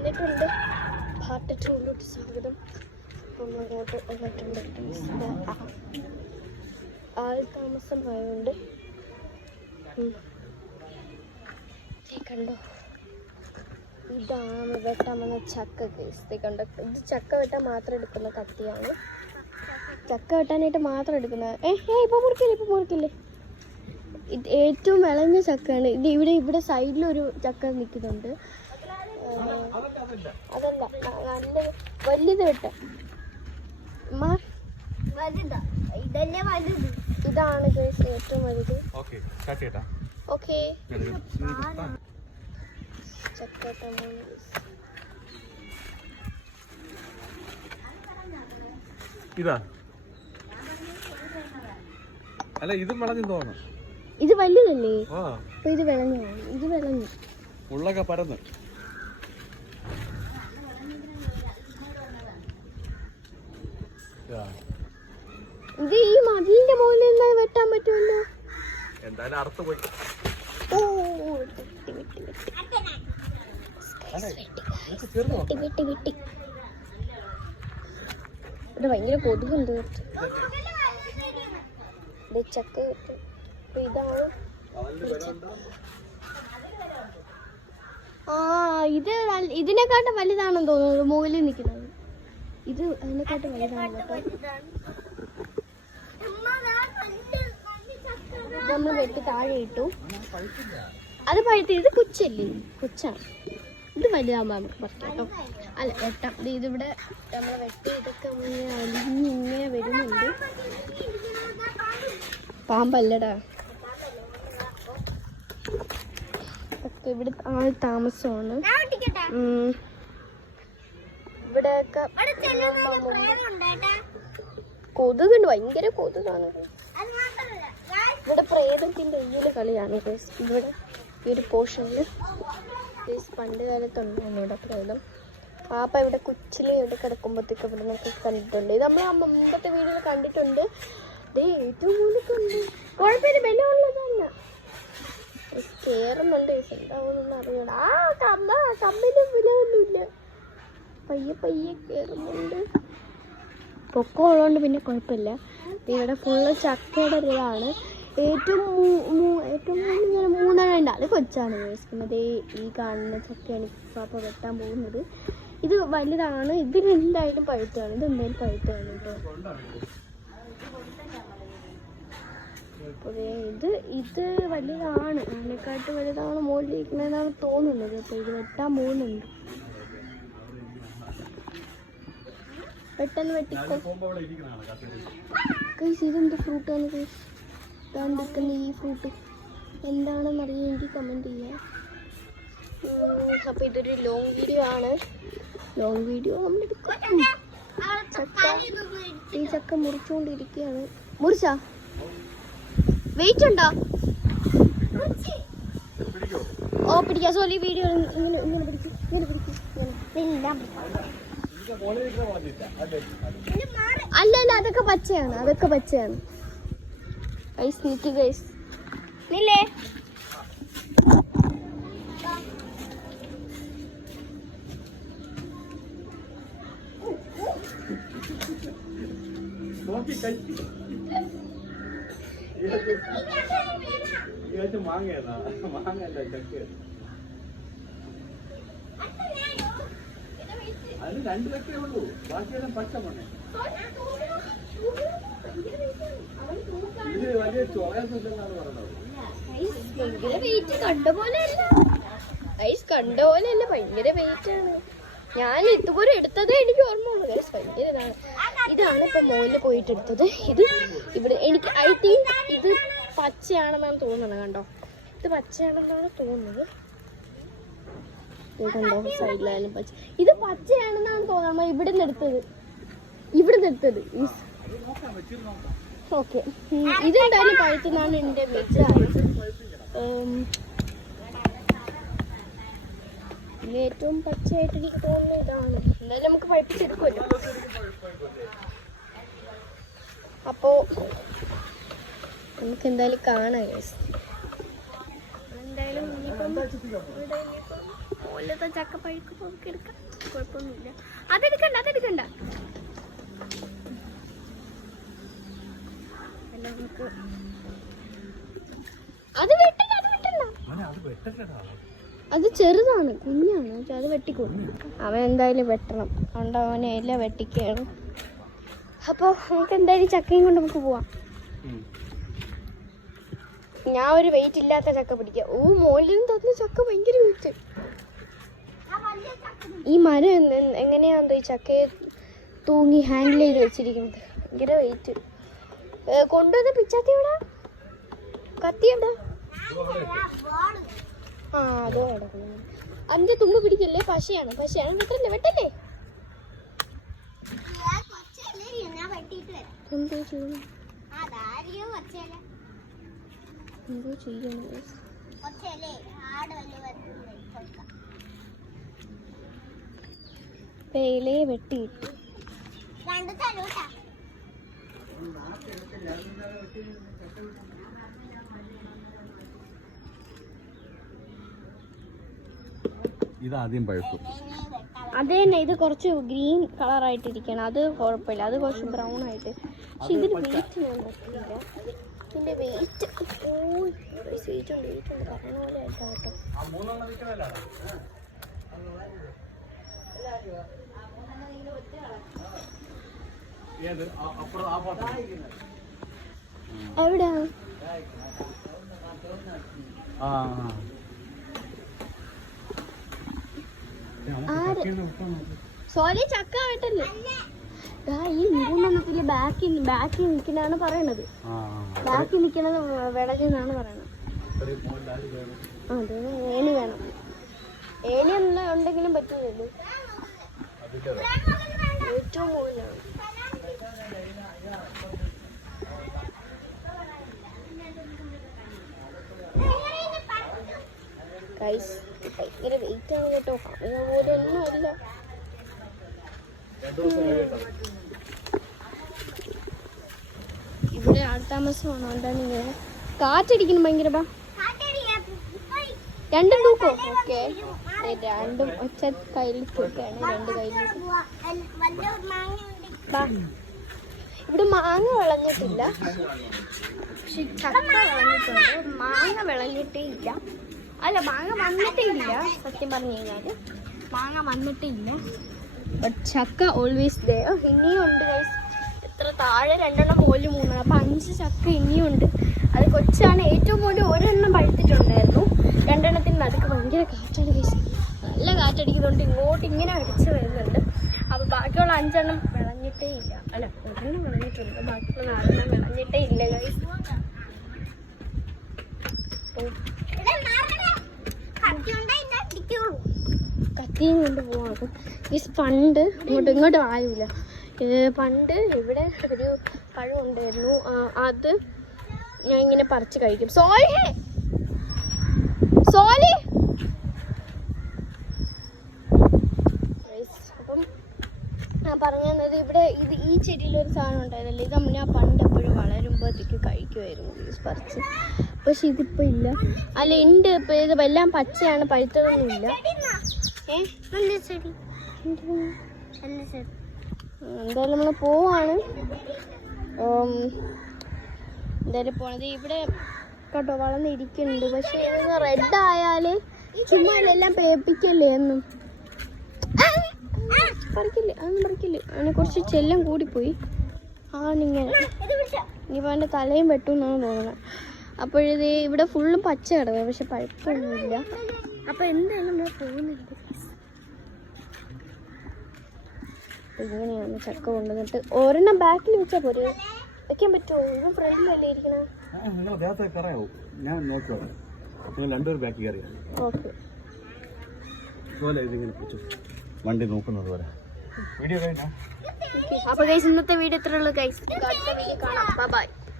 വന്നിട്ടുണ്ട്. പാർട്ട് 2 സ്വാഗതം. അങ്ങോട്ട് വന്നിട്ടുണ്ട്. ആൾ താമസമായതുകൊണ്ട് കണ്ടോ, ഇതാണ് വെട്ടാൻ വന്ന ചക്ക കേസ്. കണ്ടോ, ഇത് ചക്ക വെട്ടാൻ മാത്രം എടുക്കുന്ന കത്തിയാണ്. ചക്ക വെട്ടാനായിട്ട് മാത്രം എടുക്കുന്നത്. ഇപ്പൊ മുറിക്കില്ലേ. ഇത് ഏറ്റവും വിളഞ്ഞ ചക്കയാണ്. ഇത് ഇവിടെ സൈഡിലൊരു ചക്ക നിൽക്കുന്നുണ്ട്. അതല്ല, നല്ല വലുത് വെട്ടാം. ഇതാണ് കേസ് ഏറ്റവും വലുത്. ഓക്കെ, ചക്ക ഇതാ അല്ല, ഇത് വിളഞ്ഞു തോന്നുന്നു. ഇത് വലുതല്ലേ? ഇത് വിളഞ്ഞു. ഇത് വിളഞ്ഞു ഉള്ളൊക്കെ പരന്ന്. ഇത് ഈ മതിലിന്റെ മുകളിൽ നിന്ന് വെട്ടാൻ പറ്റുമല്ലോ. എന്തായാലും അറുത്ത് പോയി. വെട്ടി ഇവിടെ ഭയങ്കര കൊതുകുണ്ട്. ചക്ക വെട്ടി. ഇതാണ് ഇത് ഇതിനെക്കാട്ടും വലുതാണെന്ന് തോന്നുന്നു മുകളിൽ നിൽക്കുന്നത്. ഇത് അതിനെക്കാട്ടും വലുതാണ് കേട്ടോ. നമ്മൾ വെട്ടി താഴെ ഇട്ടു. അത് പഴുത്തി. ഇത് കുച്ചല്ലേ? കുച്ചാണ്. ഇത് വലുതാകുമ്പോൾ നമുക്ക് പറിക്കാം കേട്ടോ. അല്ല, വെട്ടാം. ഇതിവിടെ നമ്മൾ വെട്ടി ഇതൊക്കെ ഇങ്ങനെ വരുന്നുണ്ട്. പാമ്പല്ലടാ. ഒക്കെ ഇവിടെ ആൾ താമസമാണ്. ഇവിടെയൊക്കെ കൊതുകുണ്ട്, ഭയങ്കര കൊതുകാണ്. ഇവിടെ പ്രേതത്തിന്റെ കളിയാണ് ഇവിടെ ഈ ഒരു പോർഷനിൽ. പണ്ട് കാലത്തുണ്ടായിരുന്നു ഇവിടെ പ്രേതം. പാപ്പ ഇവിടെ കുച്ചില് ഇവിടെ കിടക്കുമ്പോഴത്തേക്ക് ഇവിടെ നമുക്ക് കണ്ടിട്ടുണ്ട്. ഇത് നമ്മൾ മുമ്പത്തെ വീഡിയോയിൽ കണ്ടിട്ടുണ്ട്. ഏറ്റവും കൂടുതലുണ്ട്. കുഴപ്പമില്ല, ബലമുള്ളതല്ല. കേറുന്നുണ്ട്. എന്താവുന്നൊന്നും അറിയണം. കമ്പിന് വിലയൊന്നുമില്ല. പയ്യെ കേറുന്നുണ്ട്. പൊക്കം ഉള്ളതുകൊണ്ട് പിന്നെ കുഴപ്പമില്ല. ഇവിടെ ഫുള്ള് ചക്കയുടെ ഇതാണ്. ഏറ്റവും ഇങ്ങനെ 3 ഉണ്ട്. അത് കൊച്ചാണ്. പിന്നെ ഈ കാണുന്ന ചക്കയാണ് പാപ്പ വെട്ടാൻ പോകുന്നത്. ഇത് വലുതാണ്. ഇതിലെന്തായാലും പഴുത്താണ്. ഇത് എന്തായാലും പഴുത്താണ് കേട്ടോ. ഇത് വലുതാണ്. അതിനെക്കാട്ട് വലുതാണ് മുകളിലിരിക്കുന്നതെന്നാണ് തോന്നുന്നത്. അപ്പൊ ഇത് വെട്ടാൻ പോകുന്നുണ്ട്. പെട്ടെന്ന് വെട്ടിക്കോ. ഇതെന്ത് ഫ്രൂട്ടാണ് നിൽക്കുന്ന? ഈ ഫ്രൂട്ട് എന്താണെന്ന് അറിയാമെങ്കിൽ കമൻറ്റ് ചെയ്യാം. അപ്പോൾ ഇതൊരു ലോങ് വീഡിയോ ആണ്. ലോങ് വീഡിയോ നമ്മൾ എടുക്കും. ഈ ചക്ക മുറിച്ചുകൊണ്ടിരിക്കുകയാണ്. മുറിച്ചാ വെയിറ്റ് ഉണ്ടോ? പിടിക്കാം. സോറി, വീഡിയോ ഇങ്ങനെ പിടിക്കും. അല്ല, അതൊക്കെ പച്ചയാണ്. ഗൈസ് നിൽക്ക് ഗൈസ്. നില്ലേ അതിന് 2 ലക്ഷമേ ഉള്ളൂ. ബാക്കിയെല്ലാം പച്ച മണ്ണേ. ഇത് വലിയ ചോയൊന്നുമില്ലെന്നാണ് പറഞ്ഞത്. ഭയങ്കര വെയിറ്റ് കണ്ട പോലെയല്ല. ഭയങ്കര വെയിറ്റ് ആണ്. ഞാൻ ഇതുപോലെ എടുത്തതേ എനിക്ക് ഓർമ്മയുള്ളൂ. ഭയങ്കര ഇതാണ് ഇപ്പൊ മോളിൽ പോയിട്ട് എടുത്തത്. ഇത് ഇവിടെ എനിക്ക് ഐ തിങ്ക് ഇത് പച്ചയാണെന്നാണ് തോന്നുന്നത്. കണ്ടോ, ഇത് പച്ചയാണെന്നാണ് തോന്നുന്നത്. കണ്ടോ, സൈഡിലായാലും പച്ച. ഇത് പച്ചയാണെന്നാണ് തോന്നുന്നത്. ഇവിടെ നിന്ന് എടുത്തത്. ഓക്കെ, ഇതെന്തായാലും പഴുത്തുന്നാണ് എൻ്റെ വിചാരം. ഏറ്റവും പച്ചയായിട്ട് എനിക്ക് തോന്നുന്നത് ഇതാണ്. എന്തായാലും നമുക്ക് പഴുപ്പിച്ചെടുക്കുമല്ലോ. അപ്പോൾ നമുക്ക് എന്തായാലും കാണാം. എന്തായാലും മുകളിലത്തെ ചക്ക പഴുക്കുമ്പോൾ നമുക്ക് എടുക്കാം, കുഴപ്പമൊന്നുമില്ല. അതെടുക്കണ്ട അല്ല നമുക്ക് അത് വെട്ടണ്ട. അത് ചെറുതാണ്, കുഞ്ഞാണ്. പക്ഷെ അത് വെട്ടിക്കൊടുക്കും. അവൻ എന്തായാലും വെട്ടണം, അതുകൊണ്ട് അവനെ എല്ലാം വെട്ടിക്കുകയാണ്. അപ്പോൾ നമുക്ക് എന്തായാലും ചക്കയും കൊണ്ട് നമുക്ക് പോവാം. ഞാൻ ഒരു വെയിറ്റ് ഇല്ലാത്ത ചക്ക പിടിക്കാം. മോളിൽ നിന്ന് തന്ന ചക്ക ഭയങ്കര വെയിറ്റ്. ഈ മരം എങ്ങനെയാണെന്തോ ഈ ചക്കയെ തൂങ്ങി ഹാൻഡിൽ ചെയ്ത് വെച്ചിരിക്കുന്നത്. ഭയങ്കര വെയിറ്റ്. കൊണ്ടുവന്ന പിച്ചാത്തി എവിടെ? കത്തി എവിടെ? ആ അതോ കിടക്കുന്നു. അതിന്റെ തുമ്പ് പിടിക്കല്ലേ? പശയാണ് വെട്ടല്ലേ. എന്തോ ചെയ്യണം. പേലയെ വെട്ടിയിട്ടു. ഇതാദ്യം പഴുത്തു. അത് തന്നെ, ഇത് കുറച്ച് ഗ്രീൻ കളറായിട്ടിരിക്കണം. അത് കുഴപ്പമില്ല, അത് കുറച്ച് ബ്രൗൺ ആയിട്ട്. പക്ഷെ ഇതിന് വെയിറ്റ് ഞാൻ പറ്റില്ല. ഇതിന്റെ വെയിറ്റ് വെയിറ്റ് ഉണ്ട് പറഞ്ഞ പോലെ കേട്ടോ. എവിടെയാ? സോറി, ചക്ക വെട്ടല്ലേ. ഈ 3 ബാക്കിൽ നിൽക്കണാണ് പറയണത്. ബാക്കി നിൽക്കണത് വിളഞ്ഞെന്നാണ് പറയണത്. അതെ, ഏണി വേണം. ഏണി ഒന്നും ഉണ്ടെങ്കിലും പറ്റില്ലല്ലോ. ഏറ്റവും മുകളിലാണ്. ഭയങ്കര വെയിറ്റ് ആണ് കേട്ടോ. പറഞ്ഞ പോലെ ഒന്നും അല്ല. ഇവിടെ ആൾത്താമസമാണോ എന്താണ് ഇങ്ങനെ കാറ്റടിക്കുന്നു ഭയങ്കര? രണ്ടും തൂക്കോ? ഓക്കെ, രണ്ടും ഒറ്റ കയ്യിൽ തൂക്കാണ്. 2 കയ്യിൽ. ഇവിടെ മാങ്ങ വിളഞ്ഞിട്ടില്ല, പക്ഷെ ചക്ക വിളഞ്ഞിട്ടുണ്ട്. മാങ്ങ വിളഞ്ഞിട്ടേ ഇല്ല. അല്ല, മാങ്ങ വന്നിട്ടേ ഇല്ല. സത്യം പറഞ്ഞു കഴിഞ്ഞാൽ മാങ്ങ വന്നിട്ടേ ഇല്ല. ബട്ട് ചക്ക ഓൾവേസ് ദേ. ഇനിയും ഉണ്ട് ഗൈസ്. ഇത്ര താഴെ 2 മുകളിൽ 3. അപ്പം 5 ചക്ക ഇനിയും ഉണ്ട്. അത് കൊച്ചാണ്. ഏറ്റവും കൂടുതൽ 1 പഴുത്തിട്ടുണ്ടായിരുന്നു. 2 നടുക്ക് ഭയങ്കര കാറ്റാണ് ഗൈസ്. നല്ല കാറ്റടിക്കുന്നതുകൊണ്ട് ഇങ്ങോട്ട് ഇങ്ങനെ അടിച്ച് വരുന്നുണ്ട്. അപ്പോൾ ബാക്കിയുള്ള 5 വിളഞ്ഞിട്ടേ ഇല്ല. അല്ല, 1 വിളഞ്ഞിട്ടുണ്ട്. ബാക്കിയുള്ള 4 വിളഞ്ഞിട്ടേ ഇല്ല ഗൈസ്. കത്തിയും കൊണ്ട് പോവാണ്. പണ്ട് ഇങ്ങോട്ടും ആയില്ല. പണ്ട് ഇവിടെ ഒരു പഴം ഉണ്ടായിരുന്നു. അത് ഞാൻ ഇങ്ങനെ പറിച്ച് കഴിക്കും. അപ്പം ഞാൻ പറഞ്ഞു തന്നത്, ഇവിടെ ഈ ചെടിയിലൊരു സാധനം ഉണ്ടായിരുന്നല്ലോ. ഇത് ഞാൻ പണ്ട് എപ്പോഴും വളരുമ്പോഴത്തേക്ക് കഴിക്കുമായിരുന്നു പറിച്ച്. പക്ഷെ ഇതിപ്പോൾ ഇല്ല. അല്ല, ഉണ്ട്. ഇപ്പം ഇത് എല്ലാം പച്ചയാണ്, പഴുത്തതൊന്നുമില്ല. എന്തായാലും നമ്മൾ പോവാണ്. എന്തായാലും പോണത് ഇവിടെ കേട്ടോ വളർന്നിരിക്കുന്നുണ്ട്. പക്ഷെ ഇത് റെഡ് ആയാല് ചുമ്മാ എല്ലാം പേപ്പിക്കല്ലേ എന്നും. പറിക്കില്ലേ, അതൊന്നും പറിക്കില്ലേ. അതിനെ കുറച്ച് ചെല്ലം കൂടിപ്പോയി. ആണിങ്ങനെ ഇനിയിപ്പോൾ എൻ്റെ തലയും വെട്ടും എന്നാണ് തോന്നുന്നത്. അപ്പോഴിത് ഇവിടെ ഫുള്ളും പച്ച കിടക്കുക, പക്ഷെ പഴുപ്പൊന്നുമില്ല. അപ്പോൾ എന്തായാലും നമ്മൾ പോകുന്നുണ്ട്. ഇങ്ങനെയാണ് ചക്ക കൊണ്ടുവന്നിട്ട് 1 ബാക്കിൽ വെച്ചാൽ പോരെ? വെക്കാൻ പറ്റുമോ? ഇവ ഫ്രണ്ടിലല്ലേ ഇരിക്കണേ. ഓക്കെ, വണ്ടി നോക്കുന്നത് പോലെ. അപ്പോൾ ഗൈസ്, ഇന്നത്തെ വീഡിയോ ഇത്രയുള്ളൂ ഗൈസ്. അടുത്ത വീഡിയോ കാണാം. ബൈ.